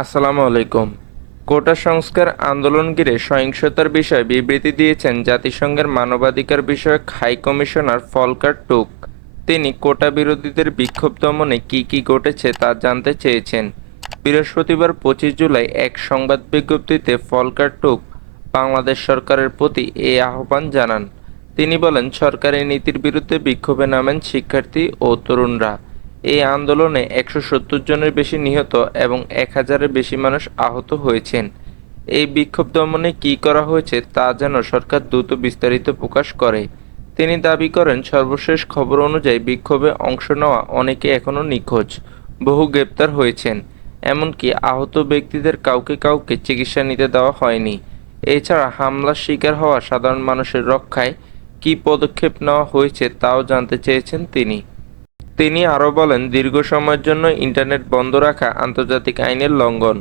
আসসালামু আলাইকুম। কোটা সংস্কার আন্দোলন ঘিরে সহিংসতার বিষয়ে বিবৃতি দিয়েছেন জাতিসংঘের মানবাধিকার বিষয়ক হাই কমিশনার ফলকার টুক। তিনি কোটা বিরোধীদের বিক্ষোভ দমনে কী কী ঘটেছে তা জানতে চেয়েছেন। বৃহস্পতিবার পঁচিশ জুলাই এক সংবাদ বিজ্ঞপ্তিতে ফলকার টুক বাংলাদেশ সরকারের প্রতি এই আহ্বান জানান। তিনি বলেন, সরকারি নীতির বিরুদ্ধে বিক্ষোভে নামেন শিক্ষার্থী ও তরুণরা। এই আন্দোলনে একশো সত্তর জনের বেশি নিহত এবং এক হাজারের বেশি মানুষ আহত হয়েছেন। এই বিক্ষোভ দমনে কী করা হয়েছে তা যেন সরকার দ্রুত বিস্তারিত প্রকাশ করে। তিনি দাবি করেন, সর্বশেষ খবর অনুযায়ী বিক্ষোভে অংশ নেওয়া অনেকে এখনও নিখোঁজ, বহু গ্রেপ্তার হয়েছেন, এমনকি আহত ব্যক্তিদের কাউকে কাউকে চিকিৎসা নিতে দেওয়া হয়নি। এছাড়া হামলার শিকার হওয়া সাধারণ মানুষের রক্ষায় কী পদক্ষেপ নেওয়া হয়েছে তাও জানতে চেয়েছেন তিনি। তিনি আরও বলেন, দীর্ঘ সময়ের জন্য ইন্টারনেট বন্ধ রাখা আন্তর্জাতিক আইনের লঙ্ঘন।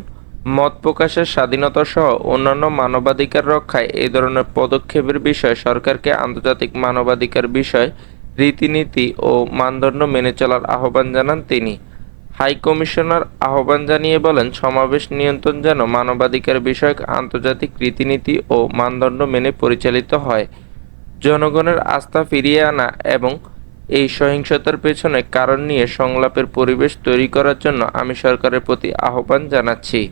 মত প্রকাশের স্বাধীনতা সহ অন্যান্য মানবাধিকার রক্ষায় এই ধরনের পদক্ষেপের বিষয়ে সরকারকে আন্তর্জাতিক মানবাধিকার বিষয়, রীতিনীতি ও মানদণ্ড মেনে চলার আহ্বান জানান তিনি। হাই কমিশনার আহ্বান জানিয়ে বলেন, সমাবেশ নিয়ন্ত্রণ যেন মানবাধিকার বিষয়ক আন্তর্জাতিক রীতিনীতি ও মানদণ্ড মেনে পরিচালিত হয়। জনগণের আস্থা ফিরিয়ে আনা এবং এই সহিংসতার পেছনে কারণ নিয়ে সংলাপের পরিবেশ তৈরি করার জন্য আমি সরকারের প্রতি আহ্বান জানাচ্ছি।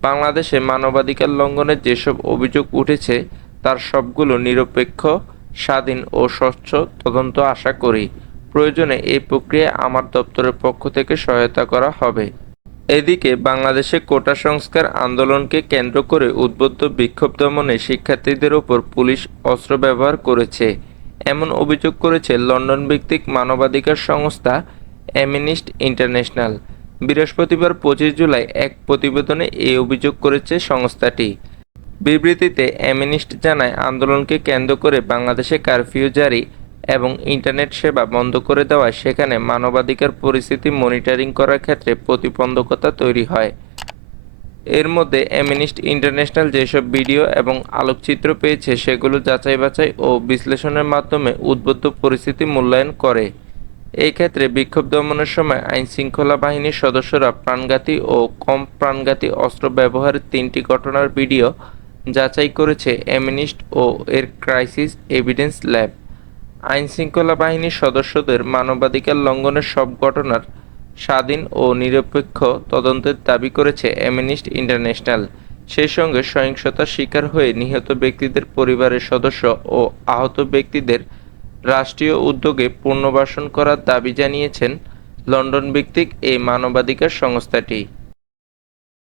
বাংলাদেশে মানবাধিকার লঙ্ঘনের যেসব অভিযোগ উঠেছে, তার সবগুলো নিরপেক্ষ, স্বাধীন ও স্বচ্ছ তদন্ত আশা করি। প্রয়োজনে এই প্রক্রিয়া আমার দপ্তরের পক্ষ থেকে সহায়তা করা হবে। এদিকে বাংলাদেশে কোটা সংস্কার আন্দোলনকে কেন্দ্র করে উদ্বুদ্ধ বিক্ষোভ দমনে শিক্ষার্থীদের ওপর পুলিশ অস্ত্র ব্যবহার করেছে। এমন অভিযোগ করেছে লন্ডন ভিত্তিক মানবাধিকার সংস্থা অ্যামিনিস্ট ইন্টারন্যাশনাল। বৃহস্পতিবার পঁচিশ জুলাই এক প্রতিবেদনে এই অভিযোগ করেছে সংস্থাটি। বিবৃতিতে অ্যামিনিস্ট জানায়, আন্দোলনকে কেন্দ্র করে বাংলাদেশে কারফিউ জারি এবং ইন্টারনেট সেবা বন্ধ করে দেওয়ায় সেখানে মানবাধিকার পরিস্থিতি মনিটরিং করার ক্ষেত্রে প্রতিবন্ধকতা তৈরি হয়। এর মধ্যে অ্যামিনিস্ট ইন্টারন্যাশনাল যেসব ভিডিও এবং আলোকচিত্র পেয়েছে, সেগুলো যাচাই বাছাই ও বিশ্লেষণের মাধ্যমে উদ্বুদ্ধ পরিস্থিতি মূল্যায়ন করে। এই ক্ষেত্রে বিক্ষোভ দমনের সময় আইন শৃঙ্খলা বাহিনীর সদস্যরা প্রাণঘাতী ও কম প্রাণঘাতী অস্ত্র ব্যবহারের তিনটি ঘটনার ভিডিও যাচাই করেছে অ্যামিনিস্ট ও এর ক্রাইসিস এভিডেন্স ল্যাব আইন শৃঙ্খলা বাহিনীর সদস্যদের মানবাধিকার লঙ্ঘনের সব ঘটনার স্বাধীন ও নিরপেক্ষ তদন্তের দাবি করেছে অ্যামিনিস্ট ইন্টারন্যাশনাল। সেই সঙ্গে সহিংসতার শিকার হয়ে নিহত ব্যক্তিদের পরিবারের সদস্য ও আহত ব্যক্তিদের রাষ্ট্রীয় উদ্যোগে পুনর্বাসন করার দাবি জানিয়েছেন লন্ডন ভিত্তিক এই মানবাধিকার সংস্থাটি।